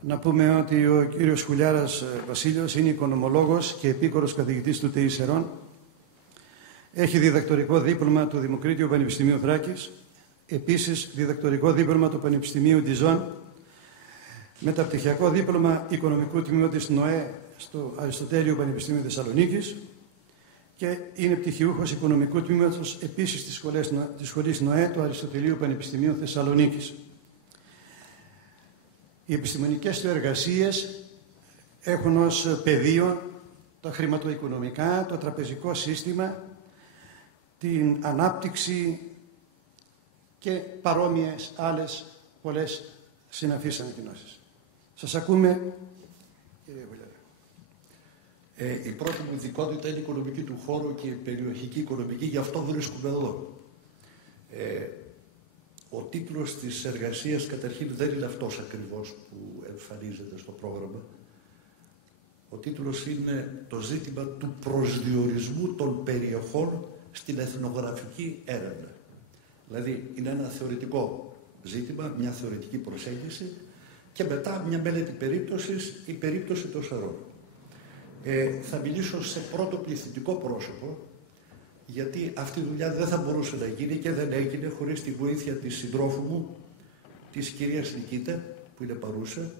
Να πούμε ότι ο κύριος Χουλιάρας Βασίλειος είναι οικονομολόγος και επίκορος καθηγητής του ΤΕΙ Σερών. Έχει διδακτορικό δίπλωμα του Δημοκρίτιου Πανεπιστημίου Θράκης, επίσης διδακτορικό δίπλωμα του Πανεπιστημίου Ντιζών, μεταπτυχιακό δίπλωμα οικονομικού τμήματος ΝΟΕ στο Αριστοτέλειο Πανεπιστημίου Θεσσαλονίκης και είναι πτυχιούχος οικονομικού τμήματος επίσης της σχολής ΝΟΕ του Αριστοτελείου Πανεπιστημίου Θεσσαλονίκης. Οι επιστημονικές του εργασίες έχουν ως πεδίο τα χρηματοοικονομικά, το τραπεζικό σύστημα, την ανάπτυξη και παρόμοιες άλλες πολλές συναφείς ανακοινώσεις. Σας ακούμε, κύριε Βουλιάρα. Η πρώτη μου ειδικότητα είναι η οικονομική του χώρου και η περιοχική οικονομική, γι' αυτό βρίσκομαι εδώ. Ο τίτλος της εργασίας καταρχήν δεν είναι αυτός ακριβώς που εμφανίζεται στο πρόγραμμα. Ο τίτλος είναι το ζήτημα του προσδιορισμού των περιοχών στην εθνογραφική έρευνα. Δηλαδή είναι ένα θεωρητικό ζήτημα, μια θεωρητική προσέγγιση και μετά μια μελέτη περίπτωσης, η περίπτωση των Σερών. Θα μιλήσω σε πρώτο πληθυντικό πρόσωπο, γιατί αυτή η δουλειά δεν θα μπορούσε να γίνει και δεν έγινε χωρίς τη βοήθεια της συντρόφου μου, της κυρίας Νικήτα, που είναι παρούσα,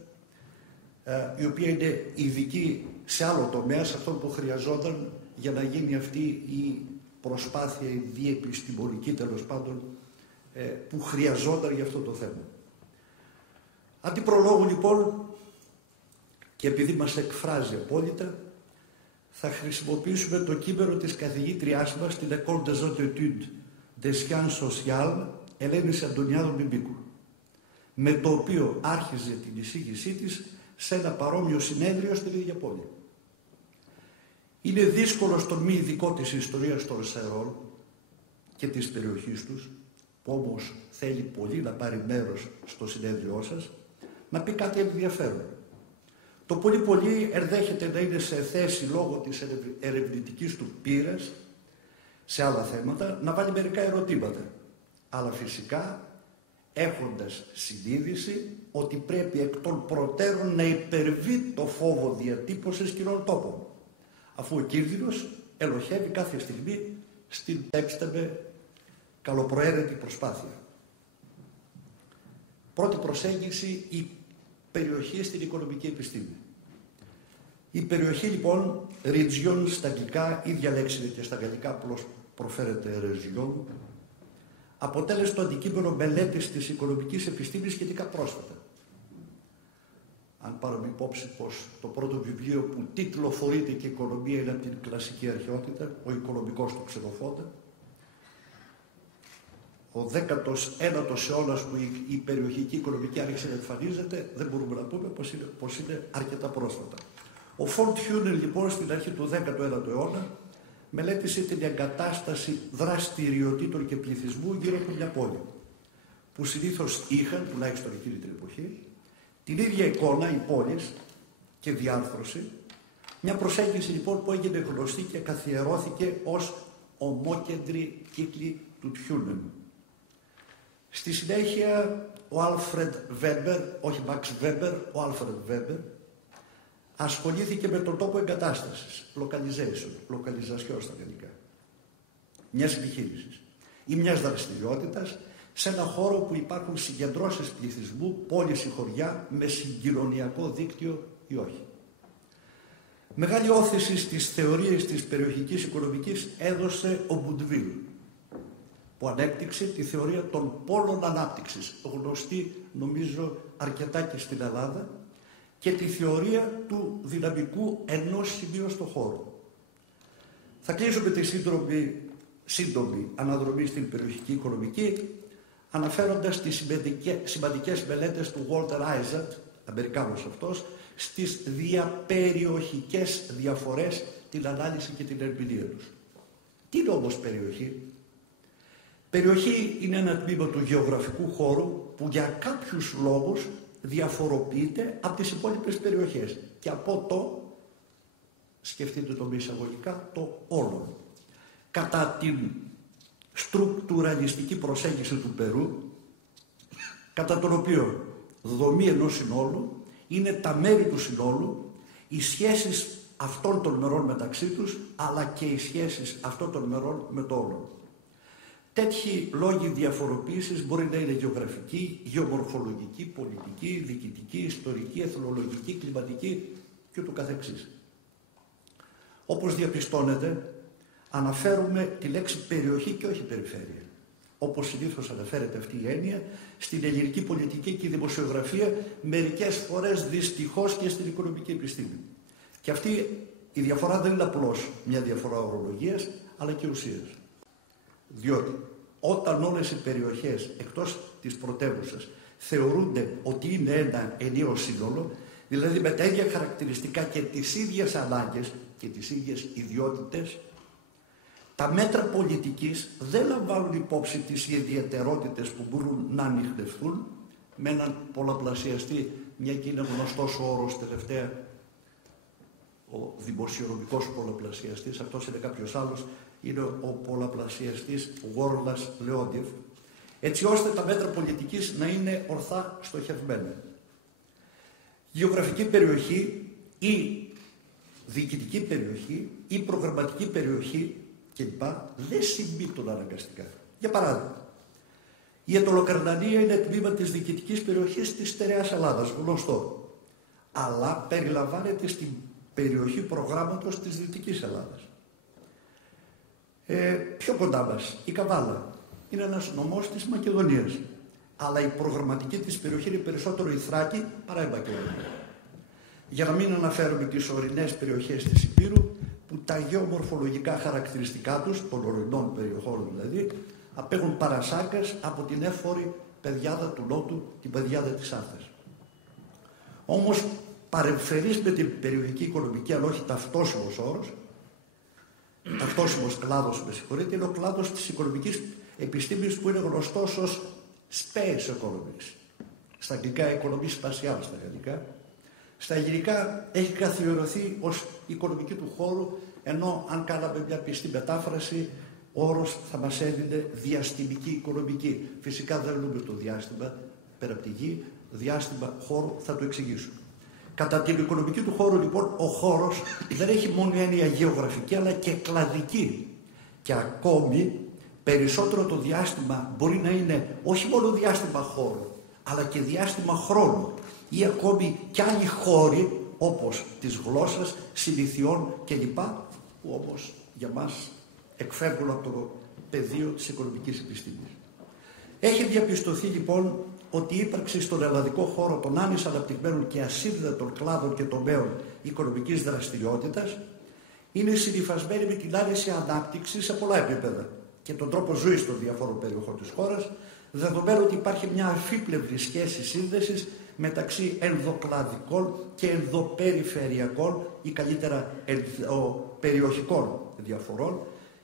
η οποία είναι ειδική σε άλλο τομέα, σε αυτό που χρειαζόταν για να γίνει αυτή η προσπάθεια, η διεπιστημονική τέλος πάντων, που χρειαζόταν για αυτό το θέμα. Αντί προλόγου λοιπόν, και επειδή μας εκφράζει απόλυτα, θα χρησιμοποιήσουμε το κείμενο της καθηγήτριάς μας στην École des Hautes des Sciences Sociales, Ελένης Αντωνιάδου Μπιμπίκου, με το οποίο άρχιζε την εισήγησή της σε ένα παρόμοιο συνέδριο στην ίδια πόλη. Είναι δύσκολο στον μη ειδικό της ιστορίας των Σερών και της περιοχής τους, που όμως θέλει πολύ να πάρει μέρος στο συνέδριό σας, να πει κάτι ενδιαφέρον. Το πολύ ενδέχεται να είναι σε θέση λόγω της ερευνητικής του πείρας σε άλλα θέματα να βάλει μερικά ερωτήματα. Αλλά φυσικά έχοντας συνείδηση ότι πρέπει εκ των προτέρων να υπερβεί το φόβο διατύπωσης κοινών τόπων, αφού ο κίνδυνος ελοχεύει κάθε στιγμή στην με καλοπροαίρετη προσπάθεια. Πρώτη προσέγγιση, η περιοχή στην οικονομική επιστήμη. Η περιοχή λοιπόν, region στα αγγλικά, ίδια λέξη είναι και στα γαλλικά, απλώς προφέρεται region, αποτέλεσε το αντικείμενο μελέτης της οικονομικής επιστήμης σχετικά πρόσφατα. Αν πάρουμε υπόψη πως το πρώτο βιβλίο που τίτλοφορείται και η οικονομία είναι από την κλασική αρχαιότητα, ο οικονομικός του Ξενοφόντα, ο 19ος αιώνας που η περιοχική οικονομική άρχισε να εμφανίζεται, δεν μπορούμε να πούμε πως είναι αρκετά πρόσφατα. Ο Φον Τιούνελ λοιπόν στην αρχή του 19ου αιώνα μελέτησε την εγκατάσταση δραστηριοτήτων και πληθυσμού γύρω από μια πόλη, που συνήθως είχαν, τουλάχιστον εκείνη την εποχή, την ίδια εικόνα οι πόλεις και διάρθρωση, μια προσέγγιση λοιπόν που έγινε γνωστή και καθιερώθηκε ως ομόκεντρη κύκλη του Τιούνελ. Στη συνέχεια ο Άλφρεντ Βέμπερ, όχι Μαξ Βέμπερ, ο Άλφρεντ Βέμπερ, ασχολήθηκε με τον τόπο εγκατάστασης, localization στα αγγλικά, μιας επιχείρησης ή μιας δραστηριότητας σε ένα χώρο που υπάρχουν συγκεντρώσεις πληθυσμού, πόλεις ή χωριά με συγκοινωνιακό δίκτυο ή όχι. Μεγάλη όθηση στις θεωρίες της περιοχικής οικονομικής έδωσε ο Μπουντβίλ, που ανέπτυξε τη θεωρία των πόλων ανάπτυξης, γνωστή νομίζω αρκετά και στην Ελλάδα, και τη θεωρία του δυναμικού ενός σημείου στον χώρο. Θα κλείσω με τη σύντομη αναδρομή στην περιοχική οικονομική, αναφέροντας τις σημαντικές μελέτες του Walter Isaac, Αμερικάνος αυτός, στις διαπεριοχικές διαφορές, την ανάλυση και την ερμηνεία τους. Τι είναι όμως περιοχή? Περιοχή είναι ένα τμήμα του γεωγραφικού χώρου που για κάποιους λόγους διαφοροποιείται από τις υπόλοιπες περιοχές και από το, σκεφτείτε το με εισαγωγικά, το όλον. Κατά την στρουκτουραλιστική προσέγγιση του Περού, κατά τον οποίο δομή ενός συνόλου είναι τα μέρη του συνόλου, οι σχέσεις αυτών των μερών μεταξύ τους, αλλά και οι σχέσεις αυτών των μερών με το όλο. Τέτοιοι λόγοι διαφοροποίησης μπορεί να είναι γεωγραφική, γεωμορφολογική, πολιτική, διοικητική, ιστορική, εθνολογική, κλιματική και ούτω καθεξής. Όπως διαπιστώνετε, αναφέρουμε τη λέξη περιοχή και όχι περιφέρεια. Όπως συνήθως αναφέρεται αυτή η έννοια στην ελληνική πολιτική και δημοσιογραφία, μερικές φορές δυστυχώς και στην οικονομική επιστήμη. Και αυτή η διαφορά δεν είναι απλώς μια διαφορά ορολογίας, αλλά και ουσίας. Διότι όταν όλες οι περιοχές εκτός της πρωτεύουσας θεωρούνται ότι είναι ένα ενιαίο σύνολο, δηλαδή με τα ίδια χαρακτηριστικά και τις ίδιες ανάγκες και τις ίδιες ιδιότητες, τα μέτρα πολιτικής δεν λαμβάνουν υπόψη τις ιδιαιτερότητες που μπορούν να ανιχνευτούν με έναν πολλαπλασιαστή, μια και είναι γνωστός ο όρος τελευταία, ο δημοσιονομικός πολλαπλασιαστής, αυτός είναι κάποιος άλλος, είναι ο πολλαπλασιαστής Γόρλας Λεόντιεφ, έτσι ώστε τα μέτρα πολιτικής να είναι ορθά στοχευμένα. Γεωγραφική περιοχή ή διοικητική περιοχή ή προγραμματική περιοχή κλπ. Δεν συμπίπτουν αναγκαστικά. Για παράδειγμα, η Αιτωλοκαρνανία είναι τμήμα της διοικητικής περιοχής της στερεάς Ελλάδας, γνωστό, αλλά περιλαμβάνεται στην περιοχή προγράμματος της Δυτικής Ελλάδας. Πιο κοντά μας, η Καβάλα είναι ένας νομός της Μακεδονίας, αλλά η προγραμματική της περιοχή είναι περισσότερο η Θράκη παρά η Μακεδονία. Για να μην αναφέρουμε τις ορεινές περιοχές της Υπήρου, που τα γεωμορφολογικά χαρακτηριστικά τους, των ορεινών περιοχών δηλαδή, απέχουν παρασάγκας από την εύφορη πεδιάδα του Νότου, την πεδιάδα της Άρθας. Όμως παρεμφερής με την περιοχική οικονομική, αλλά όχι ταυτόσιμος όρος, ταυτόσιμος κλάδος, με συγχωρείτε, είναι ο κλάδος της οικονομικής επιστήμης που είναι γνωστός ως space economics. Στα αγγλικά οικονομία σπασιάλ, στα γαλλικά. Στα αγγλικά έχει καθιερωθεί ως οικονομική του χώρου, ενώ αν κάναμε μια πιστή μετάφραση, ο όρος θα μας έδινε διαστημική οικονομική. Φυσικά δεν λέμε το διάστημα πέρα από τη γη, διάστημα χώρου θα το εξηγήσουμε. Κατά την οικονομική του χώρου λοιπόν ο χώρος δεν έχει μόνο έννοια γεωγραφική αλλά και κλαδική. Και ακόμη περισσότερο το διάστημα μπορεί να είναι όχι μόνο διάστημα χώρου αλλά και διάστημα χρόνου ή ακόμη και άλλοι χώροι όπως της γλώσσας, συνηθιών κλπ. Που όμως για μας εκφεύγουν από το πεδίο της οικονομικής επιστήμης. Έχει διαπιστωθεί λοιπόν ότι η ύπαρξη στον ελλαδικό χώρο των άνισα αναπτυγμένων και ασύνδετων κλάδων και τομέων οικονομικής δραστηριότητας είναι συνυφασμένη με την άνεση ανάπτυξη σε πολλά επίπεδα και τον τρόπο ζωής των διαφόρων περιοχών της χώρας, δεδομένου ότι υπάρχει μια αφύπλευρη σχέση σύνδεσης μεταξύ ενδοκλαδικών και ενδοπεριφερειακών ή καλύτερα περιοχικών διαφορών,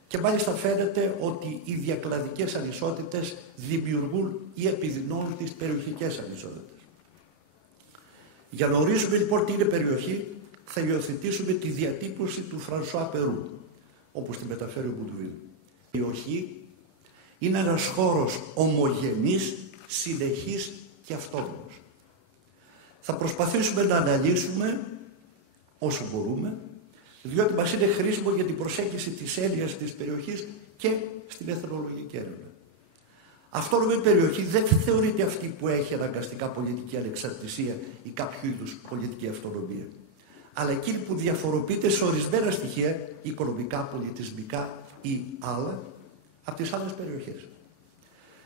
και μάλιστα φαίνεται ότι οι διακλαδικές ανισότητες δημιουργούν ή επιδεινώνουν τις περιοχικές ανισότητες. Για να ορίσουμε λοιπόν τι είναι περιοχή, θα υιοθετήσουμε τη διατύπωση του Φρανσουά Περού, όπως τη μεταφέρει ο Μπουντουίν. Η περιοχή είναι ένας χώρος ομογενής, συνεχής και αυτόνομος. Θα προσπαθήσουμε να αναλύσουμε όσο μπορούμε, διότι μας είναι χρήσιμο για την προσέγγιση της έννοιας της περιοχής και στην εθνολογική έρευνα. Αυτόνομη περιοχή δεν θεωρείται αυτή που έχει αναγκαστικά πολιτική ανεξαρτησία ή κάποιο είδους πολιτική αυτονομία, αλλά εκείνη που διαφοροποιείται σε ορισμένα στοιχεία, οικονομικά, πολιτισμικά ή άλλα, από τις άλλες περιοχές.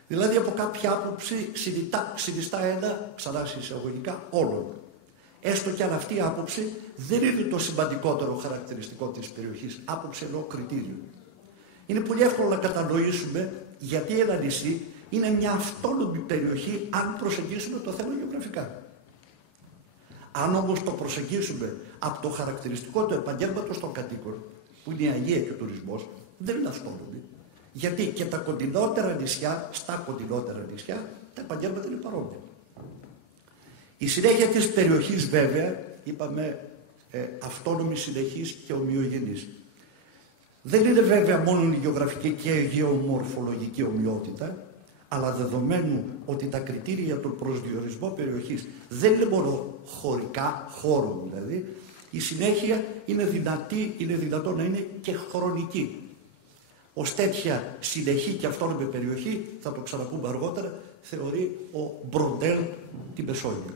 Δηλαδή από κάποια άποψη συνιστά ένα, ξανά εισαγωγικά, όλων. Έστω και αν αυτή η άποψη δεν είναι το σημαντικότερο χαρακτηριστικό της περιοχής, άποψη εννοώ κριτήριο. Είναι πολύ εύκολο να κατανοήσουμε γιατί ένα νησί είναι μια αυτόνομη περιοχή αν προσεγγίσουμε το θέμα γεωγραφικά. Αν όμως το προσεγγίσουμε από το χαρακτηριστικό του επαγγέλματος των κατοίκων, που είναι η αγία και ο τουρισμός, δεν είναι αυτόνομη. Γιατί και τα κοντινότερα νησιά, στα κοντινότερα νησιά, τα επαγγέλματα είναι παρόμοια. Η συνέχεια της περιοχής βέβαια, είπαμε, αυτόνομη, συνεχής και ομοιογενής. Δεν είναι βέβαια μόνο η γεωγραφική και η γεωμορφολογική ομοιότητα, Αλλά δεδομένου ότι τα κριτήρια για τον προσδιορισμό περιοχής δεν είναι μόνο χωρικά, χώρο δηλαδή, η συνέχεια είναι δυνατό να είναι και χρονική. Ως τέτοια συνεχή και αυτόνομη περιοχή, θα το ξαναπούμε αργότερα, θεωρεί ο Μπροντέλ τη Μεσόγειο.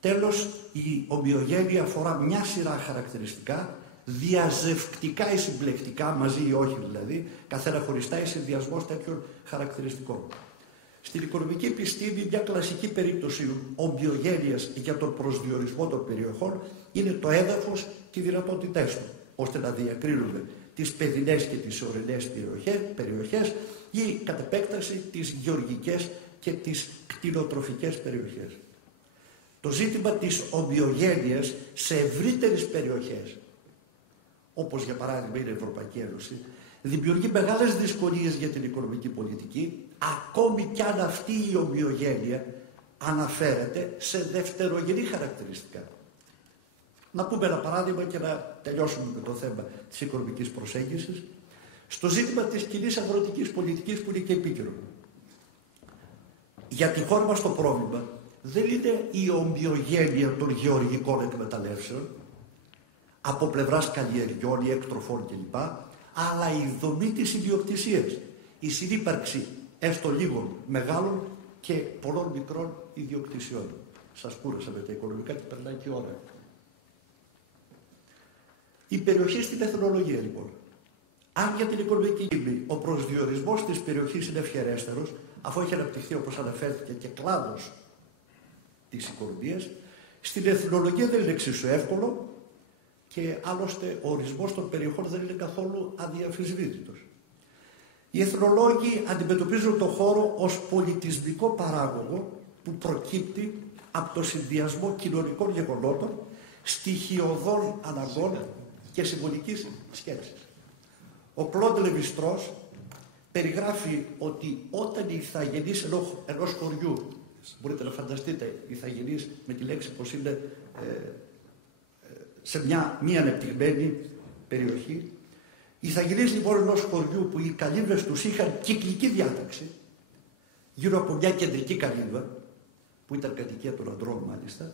Τέλος, η ομοιογένεια αφορά μια σειρά χαρακτηριστικά, διαζευκτικά ή συμπλεκτικά, μαζί ή όχι δηλαδή, καθένα χωριστά ή συνδυασμός τέτοιων χαρακτηριστικών. Στην οικονομική επιστήμη, μια κλασική περίπτωση ομοιογένειας για τον προσδιορισμό των περιοχών είναι το έδαφος και οι δυνατότητές του, ώστε να διακρίνουμε τις παιδινές και τις ορεινές περιοχές ή κατ' επέκταση τις γεωργικές και τις κτηνοτροφικές περιοχές. Το ζήτημα της ομοιογένειας σε ευρύτερες περιοχές, όπως για παράδειγμα είναι η Ευρωπαϊκή Ένωση, δημιουργεί μεγάλες δυσκολίες για την οικονομική πολιτική, ακόμη κι αν αυτή η ομοιογένεια αναφέρεται σε δευτερογενή χαρακτηριστικά. Να πούμε ένα παράδειγμα και να τελειώσουμε με το θέμα της οικονομικής προσέγγισης. Στο ζήτημα της κοινής αγροτικής πολιτικής που είναι και επίκαιρο. Για τη χώρα μας το πρόβλημα δεν είναι η ομοιογένεια των γεωργικών εκμεταλλεύσεων από πλευράς καλλιεργιών ή εκτροφών κλπ, αλλά η δομή της ιδιοκτησίας, η συνύπαρξη έστω λίγων μεγάλων και πολλών μικρών ιδιοκτησιών. Σας κούρασα με τα οικονομικά και περνάει και η ώρα. Η περιοχή στην εθνολογία λοιπόν. Αν για την οικονομική γύμνη ο προσδιορισμός της περιοχής είναι ευχερέστερος, αφού έχει αναπτυχθεί όπως αναφέρθηκε και κλάδος της οικονομίας, στην εθνολογία δεν είναι εξίσου εύκολο και άλλωστε ο ορισμός των περιοχών δεν είναι καθόλου αδιαμφισβήτητος. Οι εθνολόγοι αντιμετωπίζουν τον χώρο ως πολιτισμικό παράγωγο που προκύπτει από το συνδυασμό κοινωνικών γεγονότων, στοιχειωδών αναγκών και συμβολικής σκέψης. Ο Κλοντ Λεβιστρός περιγράφει ότι όταν οι ηθαγενείς ενός χωριού, μπορείτε να φανταστείτε ηθαγενείς με τη λέξη πως είναι σε μια ανεπτυγμένη περιοχή, οι ηθαγενείς λοιπόν ενός χωριού που οι καλύβες τους είχαν κυκλική διάταξη γύρω από μια κεντρική καλύβα, που ήταν κατοικία των ανδρών μάλιστα,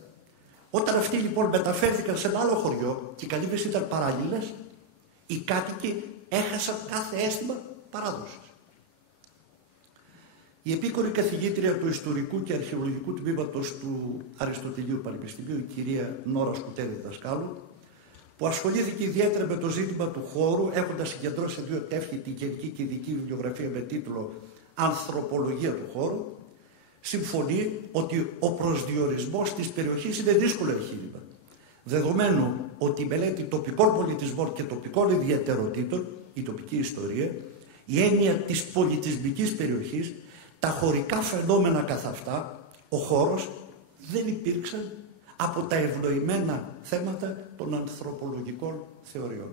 όταν αυτοί λοιπόν μεταφέρθηκαν σε ένα άλλο χωριό και οι καλύβες ήταν παράλληλες, οι κάτοικοι έχασαν κάθε αίσθημα παράδοσης. Η επίκορη καθηγήτρια του Ιστορικού και Αρχαιολογικού Τμήματος του Αριστοτελείου Πανεπιστημίου, η κυρία Νόρα Σκουτέλη δασκάλου, που ασχολήθηκε ιδιαίτερα με το ζήτημα του χώρου, έχοντας συγκεντρώσει σε 2 τεύχη την γενική και ειδική βιβλιογραφία με τίτλο «Ανθρωπολογία του χώρου», συμφωνεί ότι ο προσδιορισμός της περιοχής είναι δύσκολο εγχείρημα. Δεδομένου ότι η μελέτη τοπικών πολιτισμών και τοπικών ιδιαιτεροτήτων, η τοπική ιστορία, η έννοια της πολιτισμικής περιοχής, τα χωρικά φαινόμενα καθ' αυτά, ο χώρος δεν υπήρξαν από τα ευνοημένα θέματα των ανθρωπολογικών θεωριών.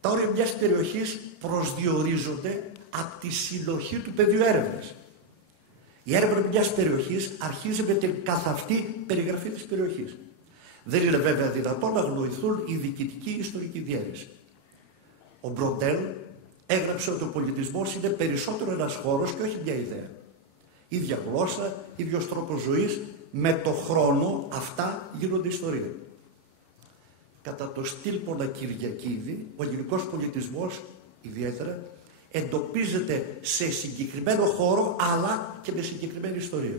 Τα όρια μιας περιοχής προσδιορίζονται από τη συνοχή του πεδίου έρευνας. Η έρευνα μιας περιοχής αρχίζει με την καθ' αυτή περιγραφή της περιοχής. Δεν είναι βέβαια δυνατόν να αγνοηθούν η διοικητική ιστορική διαίρεση. Ο Μπροντέλ έγραψε ότι ο πολιτισμός είναι περισσότερο ένας χώρος και όχι μια ιδέα. Ίδια γλώσσα, ίδιος τρόπος ζωής, με το χρόνο αυτά γίνονται ιστορία. Κατά το στυλ Πονακυριακίδη, ο ελληνικός πολιτισμός ιδιαίτερα εντοπίζεται σε συγκεκριμένο χώρο αλλά και με συγκεκριμένη ιστορία.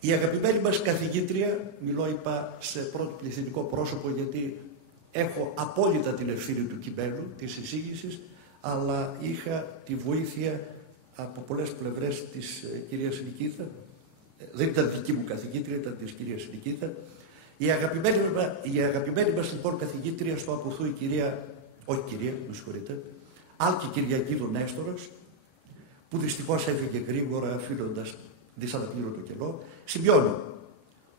Η αγαπημένη μας καθηγήτρια, είπα σε πρώτο πληθυντικό πρόσωπο γιατί έχω απόλυτα την ευθύνη του κειμένου, της εισήγησης, αλλά είχα τη βοήθεια από πολλές πλευρές της κυρίας Νικήτα. Δεν ήταν δική μου καθηγήτρια, ήταν της κυρίας Νικήτα. Η αγαπημένη μας λοιπόν καθηγήτρια στο Απουθού, η κυρία, όχι κυρία, με συγχωρείτε, Άλκη Κυριακίδου Νέστορος, που δυστυχώς έφυγε γρήγορα αφήνοντας δυσαναπλήρωτο κενό, σημειώνει: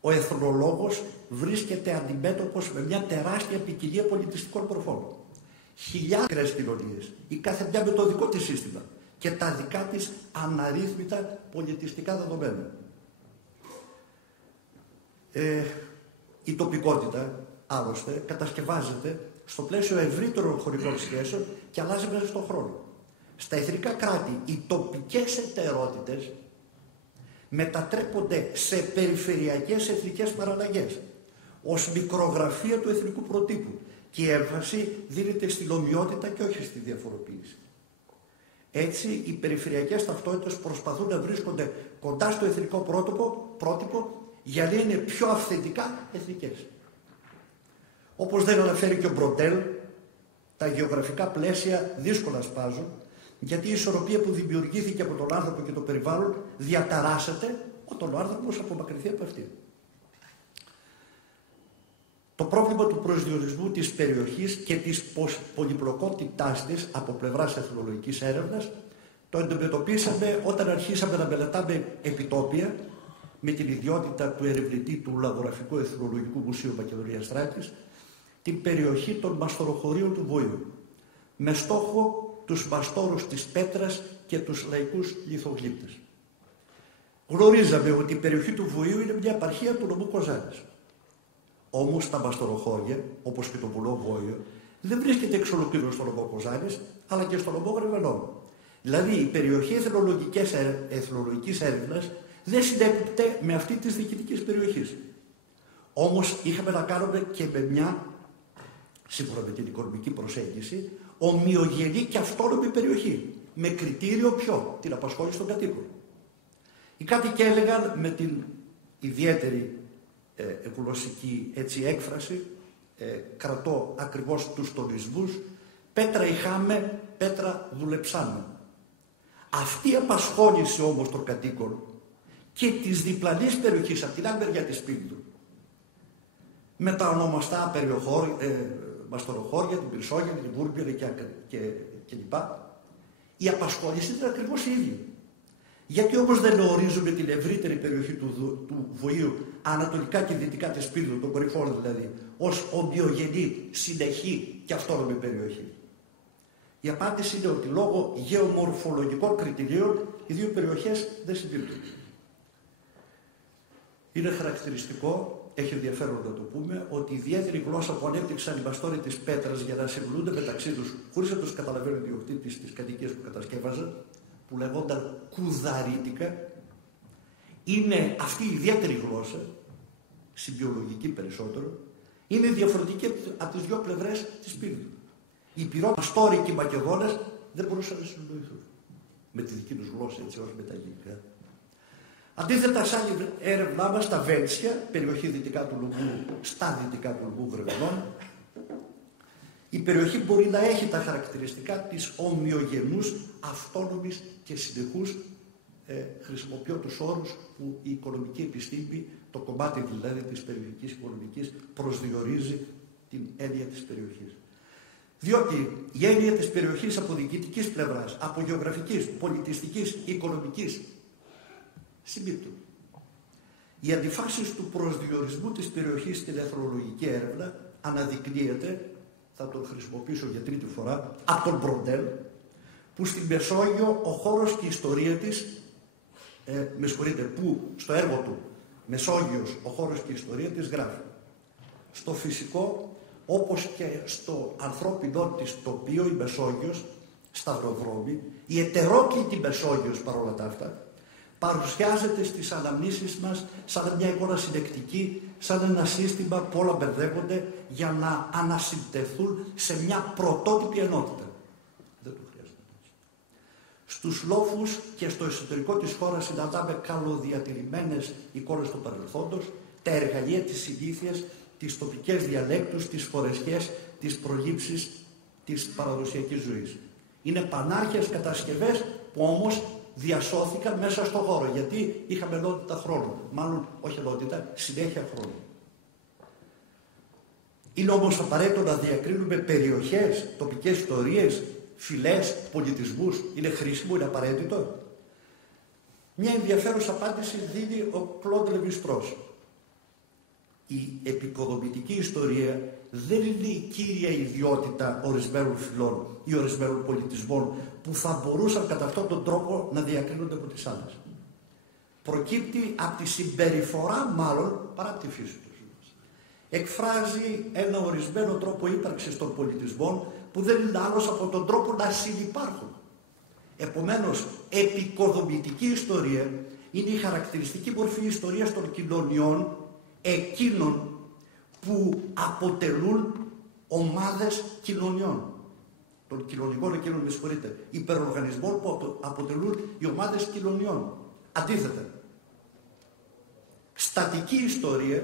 ο εθνολόγος βρίσκεται αντιμέτωπος με μια τεράστια ποικιλία πολιτιστικών προφών. Χιλιάδες κοινωνίες, η κάθε μια με το δικό της σύστημα και τα δικά της αναρρύθμιτα πολιτιστικά δεδομένα. Η τοπικότητα, άλλωστε, κατασκευάζεται στο πλαίσιο ευρύτερων χωρικών σχέσεων και αλλάζει μέσα στον χρόνο. Στα εθνικά κράτη οι τοπικές εταιρότητες μετατρέπονται σε περιφερειακές εθνικές παραλλαγές, ως μικρογραφία του εθνικού προτύπου, και η έμφαση δίνεται στην ομοιότητα και όχι στη διαφοροποίηση. Έτσι, οι περιφερειακές ταυτότητες προσπαθούν να βρίσκονται κοντά στο εθνικό πρότυπο για να είναι πιο αυθεντικά εθνικές. Όπως δεν αναφέρει και ο Μπροντέλ, τα γεωγραφικά πλαίσια δύσκολα σπάζουν, γιατί η ισορροπία που δημιουργήθηκε από τον άνθρωπο και το περιβάλλον διαταράσσεται όταν ο άνθρωπος απομακρυνθεί από αυτή. Το πρόβλημα του προσδιορισμού της περιοχής και της πολυπλοκότητάς της από πλευράς εθνολογικής έρευνας το αντιμετωπίσαμε όταν αρχίσαμε να μελετάμε επιτόπια με την ιδιότητα του ερευνητή του Λαγογραφικού Εθνολογικού Μουσείου Μακεδονίας Θράκης την περιοχή των μαστοροχωρίων του Βοήου, με στόχο τους μαστόρους της Πέτρας και τους λαϊκούς λιθογλύπτες. Γνωρίζαμε ότι η περιοχή του Βοήου είναι μια επαρχία του νομού Κοζάνης. Όμως τα μαστοροχώρια, όπως και το βουλό Βόιο, δεν βρίσκεται εξ ολοκλήρου στο νομό Κοζάνης, αλλά και στο νομό Γρεβενών. Δηλαδή η περιοχή εθνολογικής έρευνας δεν συνέπιπτε με αυτή της διοικητικής περιοχής. Όμως είχαμε να κάνουμε και με μια, σύμφωνα με την οικονομική προσέγγιση, ομοιογενή και αυτόνομη περιοχή, με κριτήριο ποιο? Την απασχόληση των κατοίκων. Οι κάτοικοι έλεγαν με την ιδιαίτερη γλωσσική έκφραση, κρατώ ακριβώς τους τονισμούς, πέτρα είχάμε, πέτρα δουλεψάμε. Αυτή η απασχόληση όμως των κατοίκων και της διπλανής περιοχής από την άλλη μεριά της Πίνδου, με τα ονομαστά μαστοροχώρια, την Πυρσόγεννη, την Βούρμπιερη και λοιπά, η απασχόληση ήταν ακριβώς η ίδια. Γιατί όμως δεν ορίζουμε την ευρύτερη περιοχή του Βοήου, ανατολικά και δυτικά της Πίνδου, των κορυφών δηλαδή, ως ομοιογενή, συνεχή και αυτόνομη περιοχή? Η απάντηση είναι ότι λόγω γεωμορφολογικών κριτηρίων οι δύο περιοχές δεν συμπίπτουν. Είναι χαρακτηριστικό, έχει ενδιαφέρον να το πούμε, ότι η ιδιαίτερη γλώσσα που ανέπτυξαν οι μαστόροι της Πέτρας για να συμβουλούνται μεταξύ τους, χωρίς να τους καταλαβαίνει ο ιδιοκτήτης της κατοικίας που κατασκεύαζαν, που λεγόταν κουδαρίτικα, είναι αυτή η ιδιαίτερη γλώσσα, συμπιολογική περισσότερο, είναι διαφορετική από τις δύο πλευρές της Πίνδου. Οι Πυραιοί μαστόροι και οι Μακεδόνες δεν μπορούσαν να συνεννοηθούν με τη δική τους γλώσσα, έτσι, όχι με τα ελληνικά. Αντίθετα, σαν έρευνά μας στα Βέντσια, περιοχή δυτικά του Λουγού, στα δυτικά του Λουγού Γρεβενών, η περιοχή μπορεί να έχει τα χαρακτηριστικά της ομοιογενούς, αυτόνομης και συνεχούς, χρησιμοποιώ τους όρους που η οικονομική επιστήμη, το κομμάτι δηλαδή της περιοχικής οικονομικής, προσδιορίζει την έννοια της περιοχής. Διότι η έννοια της περιοχής από διοικητικής πλευράς, από γεωγραφικής, πολιτιστικής, οικονομικής, συμπίπτουν. Οι αντιφάσεις του προσδιορισμού της περιοχής στην εθνολογική έρευνα αναδεικνύεται, θα τον χρησιμοποιήσω για τρίτη φορά, από τον Μπροντέλ, που στη Μεσόγειο ο χώρος και η ιστορία της, που στο έργο του Μεσόγειος ο χώρος και η ιστορία της γράφει. Στο φυσικό, όπως και στο ανθρώπινο της τοπίο, η Μεσόγειος, σταυροδρόμη, η ετερόκλητη Μεσόγειος παρόλα τα αυτά, παρουσιάζεται στις αναμνήσεις μας σαν μια εικόνα συνεκτική, σαν ένα σύστημα που όλα μπερδεύονται για να ανασυντεθούν σε μια πρωτότυπη ενότητα. Δεν το χρειάζεται. Στους λόφους και στο εσωτερικό της χώρας συναντάμε καλοδιατηρημένες εικόνες του παρελθόντος, τα εργαλεία της συνήθειας, τις τοπικές διαλέκτους, τις φορεσιές, τις προλήψεις της παραδοσιακής ζωής. Είναι πανάρχιες κατασκευές που όμως διασώθηκαν μέσα στον χώρο, γιατί είχαμε ενότητα χρόνου. Μάλλον όχι ενότητα, συνέχεια χρόνου. Είναι όμως απαραίτητο να διακρίνουμε περιοχές, τοπικές ιστορίες, φυλές, πολιτισμούς. Είναι χρήσιμο, είναι απαραίτητο? Μια ενδιαφέρουσα απάντηση δίνει ο Κλοντ Λεβιστρός. Η επικοδομητική ιστορία δεν είναι η κύρια ιδιότητα ορισμένων φυλών ή ορισμένων πολιτισμών που θα μπορούσαν κατά αυτόν τον τρόπο να διακρίνονται από τις άλλες. Προκύπτει από τη συμπεριφορά μάλλον παρά από τη φύση τους. Εκφράζει ένα ορισμένο τρόπο ύπαρξης των πολιτισμών που δεν είναι άλλος από τον τρόπο να συνυπάρχουν. Επομένως, επικοδομητική ιστορία είναι η χαρακτηριστική μορφή ιστορίας των κοινωνιών εκείνων που αποτελούν ομάδες κοινωνιών. Των κοινωνικών εκείνων, με συγχωρείτε, υπεροργανισμών που αποτελούν οι ομάδες κοινωνιών. Αντίθετα, στατική ιστορία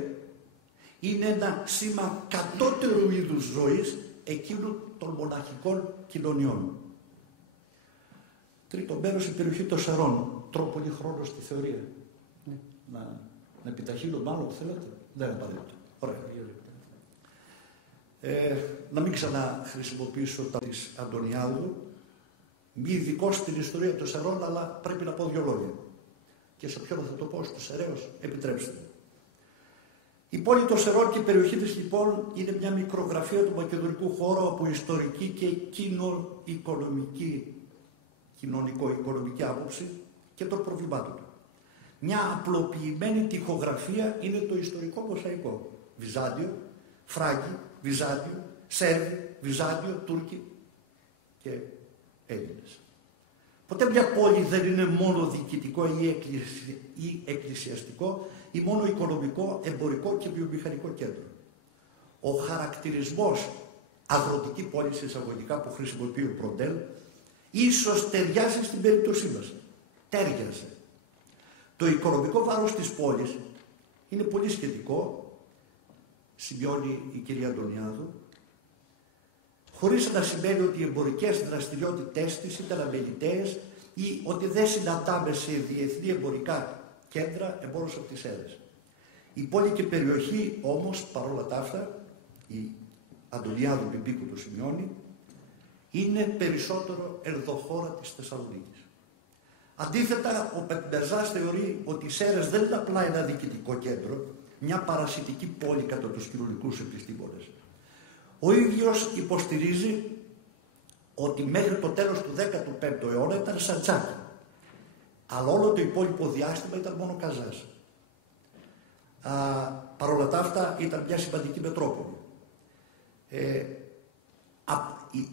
είναι ένα σήμα κατώτερου είδους ζωής εκείνων των μοναχικών κοινωνιών. Τρίτο μέρος, η περιοχή των Σερών. Τρώω πολύ χρόνο στη θεωρία. Να επιταχύνω μάλλον, θέλετε. Δεν είναι απαραίτητο. Ωραία. Να μην ξαναχρησιμοποιήσω τα της Αντωνιάδου. Μη ειδικό στην ιστορία των Σερών, αλλά πρέπει να πω δύο λόγια. Και σε ποιον θα το πω, στους Σεραίους, επιτρέψτε μου. Η πόλη των Σερών και η περιοχή της λοιπόν είναι μια μικρογραφία του μακεδονικού χώρου από ιστορική και κοινωνικο-οικονομική άποψη και των προβλημάτων του. Μια απλοποιημένη τοιχογραφία είναι το ιστορικό μοσαϊκό. Βυζάντιο, Φράγκοι, Βυζάντιο, Σέρβοι, Βυζάντιο, Τούρκοι και Έλληνες. Ποτέ μια πόλη δεν είναι μόνο διοικητικό ή εκκλησιαστικό ή μόνο οικονομικό, εμπορικό και βιομηχανικό κέντρο. Ο χαρακτηρισμός αγροτική πόλη εισαγωγικά που χρησιμοποιεί ο Προντέλ ίσως ταιριάζει στην περίπτωσή μας. Τέριαζε. Το οικονομικό βάρος της πόλης είναι πολύ σχετικό, σημειώνει η κυρία Αντωνιάδου, χωρίς να σημαίνει ότι οι εμπορικές δραστηριότητες της ήταν αμεληταίες ή ότι δεν συναντάμε σε διεθνή εμπορικά κέντρα εμπόρους από τις Σέρρες. Η πόλη και περιοχή όμως, παρόλα τα αυτά, η Αντωνιάδου Πιπίκου το σημειώνει, είναι περισσότερο ενδοχώρα της Θεσσαλονίκης. Αντίθετα, ο Πετμπερζάς θεωρεί ότι οι Σέρρες δεν είναι απλά ένα διοικητικό κέντρο, μια παρασιτική πόλη κατά τους κοινωνικούς επιστήμονες. Ο ίδιος υποστηρίζει ότι μέχρι το τέλος του 15ου αιώνα ήταν Σαντζάκη, αλλά όλο το υπόλοιπο διάστημα ήταν μόνο Καζάς. Παρ' όλα τα αυτά ήταν μια σημαντική μετρόπολη.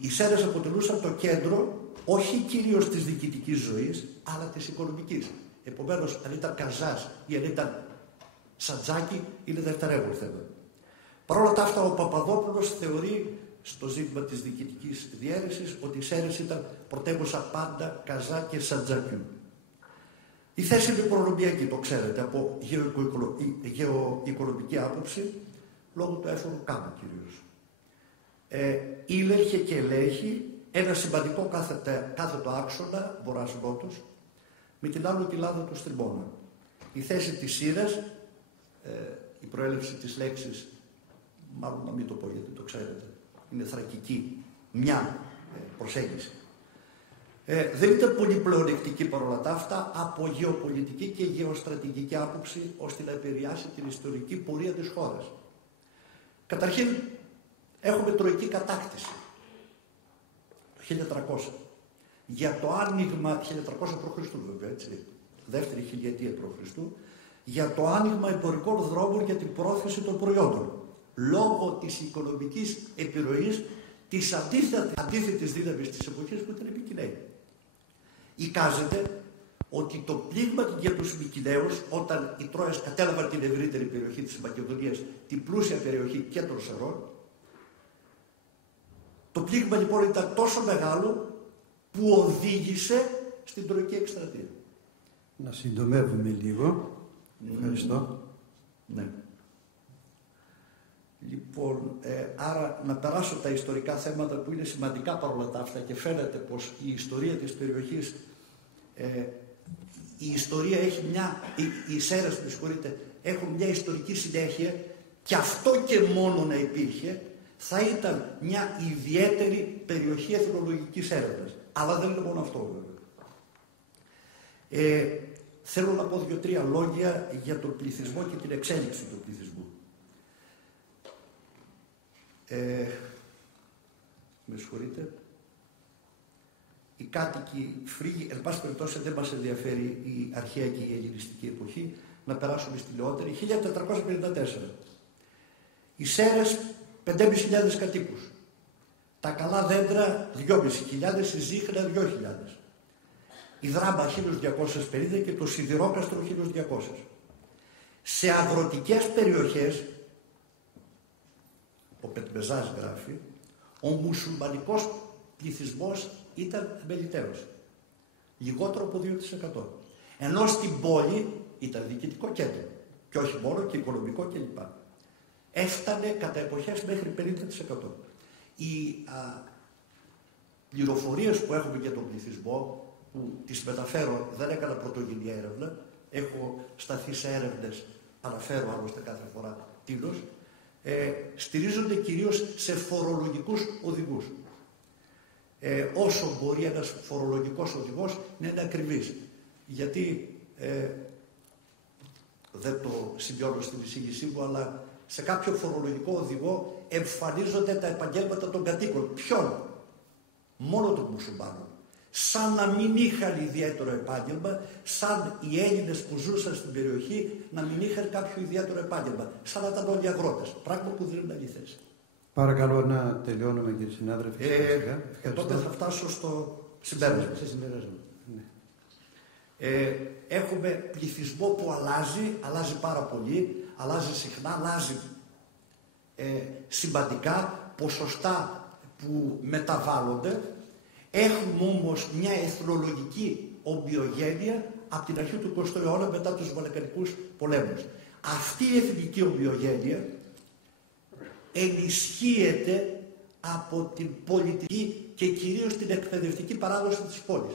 Οι Σέρρες αποτελούσαν το κέντρο όχι κυρίως της διοικητικής ζωής, αλλά της οικονομικής. Επομένως, αν ήταν Καζάς ή αν ήταν Σαντζάκη, είναι δευτερεύον θέμα. Παρ' όλα αυτά, ο Παπαδόπουλος θεωρεί στο ζήτημα της διοικητικής διαίρεσης ότι οι Σέρρες ήταν πρωτεύουσα πάντα Καζά και Σαντζακιού. Η θέση είναι προνομιακή, το ξέρετε, από γεωοικονομική άποψη, λόγω του έφορου κάμου κυρίως. Ήλεγχε και ελέγχει ένα σημαντικό κάθετο άξονα, βορράς-νότος, με την άνω κοιλάδα του Στριμώνα. Η θέση της Σύρας, η προέλευση της λέξης, μάλλον να μην το πω γιατί το ξέρετε, είναι θρακική, μια προσέγγιση. Δεν ήταν πολύ πλεονεκτική παρόλα τα αυτά από γεωπολιτική και γεωστρατηγική άποψη ώστε να επηρεάσει την ιστορική πορεία της χώρας. Καταρχήν έχουμε τροική κατάκτηση το 1300 για το άνοιγμα, 1300 π.Χ. βέβαια, έτσι, δεύτερη χιλιετία π.Χ., για το άνοιγμα εμπορικών δρόμων για την πρόθεση των προϊόντων λόγω της οικονομικής επιρροής της αντίθετης δύναμης της εποχής που ήταν οι Μικηναίοι. Εικάζεται ότι το πλήγμα για τους Μικηναίους, όταν οι Τρόες κατέλαβαν την ευρύτερη περιοχή της Μακεδονίας, την πλούσια περιοχή και των Σερών, το πλήγμα λοιπόν ήταν τόσο μεγάλο που οδήγησε στην Τροική εκστρατεία. Να συντομεύουμε λίγο. Ευχαριστώ. Ναι. Λοιπόν, άρα να περάσω τα ιστορικά θέματα που είναι σημαντικά παρόλα τα αυτά και φαίνεται πως η ιστορία της περιοχής, η ιστορία έχει οι Σέρρες, με συγχωρείτε, έχουν μια ιστορική συνέχεια και αυτό και μόνο να υπήρχε θα ήταν μια ιδιαίτερη περιοχή εθνολογικής έρευνας. Αλλά δεν είναι μόνο αυτό βέβαια. Θέλω να πω 2-3 λόγια για τον πληθυσμό και την εξέλιξη του πληθυσμού. Με συγχωρείτε. Οι κάτοικοι φρίγοι, εν πάση περιπτώσει δεν μας ενδιαφέρει η αρχαία και η ελληνιστική εποχή, να περάσουμε στη νεότερη, 1454. Οι Σέρρες 5.500 κατοίκους. Τα καλά δέντρα 2.500, η Ζήχνα 2.000. η Δράμα 1250 και το Σιδηρόκαστρο 1200. Σε αγροτικές περιοχές, ο Πετμεζάς γράφει, ο μουσουλμανικός πληθυσμός ήταν μελιτέος. Λιγότερο από 2%. Ενώ στην πόλη ήταν διοικητικό κέντρο. Και όχι μόνο, και οικονομικό κλπ. Έφτανε κατά εποχές μέχρι 50%. Οι πληροφορίες που έχουμε για τον πληθυσμό, που τις μεταφέρω, δεν έκανα πρωτογενή έρευνα, έχω σταθεί σε έρευνες, αναφέρω άλλωστε κάθε φορά τίλος, στηρίζονται κυρίως σε φορολογικούς οδηγούς. Όσο μπορεί ένας φορολογικός οδηγός να είναι ακριβής. Γιατί δεν το σημειώνω στην εισήγησή μου, αλλά σε κάποιο φορολογικό οδηγό εμφανίζονται τα επαγγέλματα των κατοίκων. Ποιον? Μόνο των μουσουλμάνων. Σαν να μην είχαν ιδιαίτερο επάγγελμα, σαν οι Έλληνες που ζούσαν στην περιοχή να μην είχαν κάποιο ιδιαίτερο επάγγελμα. Σαν να ήταν όλοι αγρότες. Πράγμα που δεν είναι αληθές. Παρακαλώ να τελειώνουμε, κύριε συνάδελφε. Τότε θα φτάσω στο συμπέρασμα. Έχουμε πληθυσμό που αλλάζει πάρα πολύ, αλλάζει συχνά, αλλάζει σημαντικά, ποσοστά που μεταβάλλονται. Έχουμε όμως μια εθνολογική ομοιογένεια από την αρχή του 20ου αιώνα μετά τους Βαλκανικούς πολέμους. Αυτή η εθνική ομοιογένεια ενισχύεται από την πολιτική και κυρίως την εκπαιδευτική παράδοση της πόλης.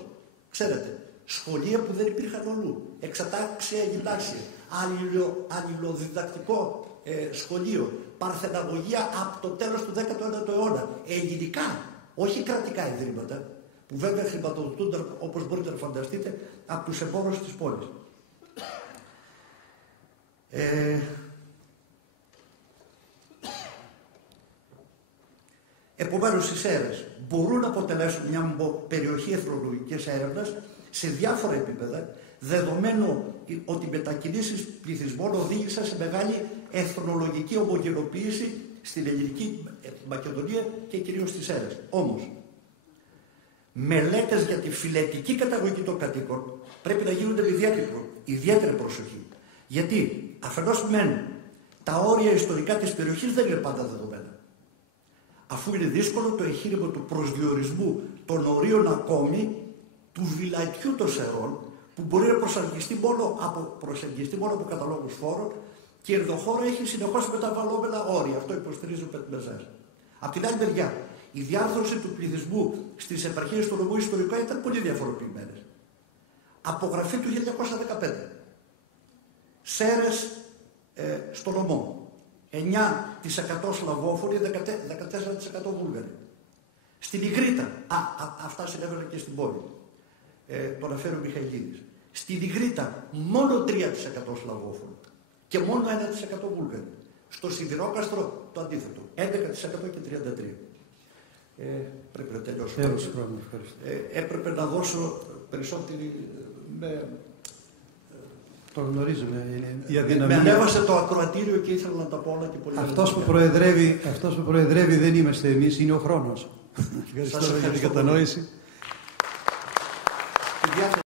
Ξέρετε, σχολεία που δεν υπήρχαν ολού, εξατάξια γυμνάσια, αλληλοδιδακτικό σχολείο, παρθεναγωγία από το τέλος του 19ου αιώνα, ελληνικά, όχι κρατικά ιδρύματα, που βέβαια χρηματοδοτούνται, όπως μπορείτε να φανταστείτε, από τους εμπόρους της πόλης. Επομένως, οι Σέρρες μπορούν να αποτελέσουν μια περιοχή εθνολογικής έρευνας σε διάφορα επίπεδα, δεδομένου ότι οι μετακινήσεις πληθυσμών οδήγησαν σε μεγάλη εθνολογική ομογενοποίηση στην ελληνική Μακεδονία και κυρίως στις Σέρρες. Όμως, μελέτες για τη φυλετική καταγωγή των κατοίκων πρέπει να γίνονται με ιδιαίτερη προσοχή. Γιατί αφενός μεν τα όρια ιστορικά της περιοχής δεν είναι πάντα δεδομένα. Αφού είναι δύσκολο το εγχείρημα του προσδιορισμού των ορίων ακόμη του βιλατιού των Σερών, που μπορεί να προσεγγιστεί μόνο από καταλόγους φόρων, και η ενδοχώρα έχει συνεχώς μεταβαλλόμενα όρια. Αυτό υποστηρίζει ο Πετμεζάς. Απ' την άλλη μεριά, η διάρθρωση του πληθυσμού στις επαρχίες του νομού ιστορικά ήταν πολύ διαφοροποιημένες. Απογραφή του 1915. Σέρες στο νομό. 9% Σλαβόφωνοι, 14% Βούλγαροι. Στην Ιγρήτα, αυτά συνέβαιναν και στην πόλη. Το αναφέρει ο Μιχαηλίδης. Στην Ιγρήτα μόνο 3% Σλαβόφωνοι και μόνο 1% Βούλγαροι. Στο Σιδηρόκαστρο το αντίθετο, 11% και 33%. Πρέπει να τελειώσω. Έπρεπε να δώσω περισσότερη... Το γνωρίζουμε. Με ανέβασε το ακροατήριο και ήθελα να τα πω όλα και πολύ. Αυτός που προεδρεύει δεν είμαστε εμείς, είναι ο χρόνος. Ευχαριστώ για την κατανόηση.